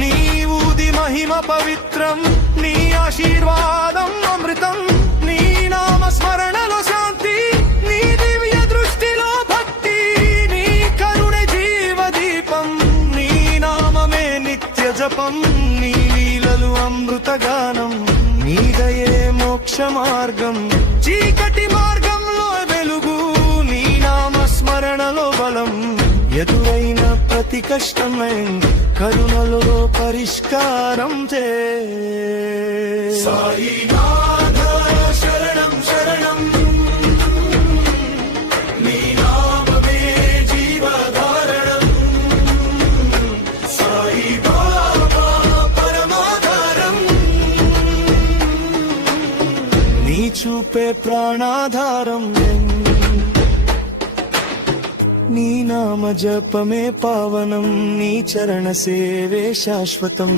నీవుది మహిమ పవిత్రం, నీ ఆశీర్వాదం అమృతం, నీ నామ స్మరణలో శాంతి, నీ దివ్య దృష్టిలో భక్తి, నీ కరుణ జీవదీపం, నీ నామమే నిత్య జపం, నీ లీలలు అమృత గానం, నీ దయే మోక్ష మార్గం, చీకటి మార్గంలో వెలుగు, నీ నామ స్మరణలో బలం, ఎదురైన ప్రతి కష్టమే కరుణలో పరిష్కారం చే. సాయినాథ శరణం శరణం, నీ నామమే జీవధారణం, సాయి బాబా పరమాధారం, నీ చూపే ప్రాణాధారం, నీ నామ జపమే పావనం, నీ చరణ సేవే శాశ్వతం.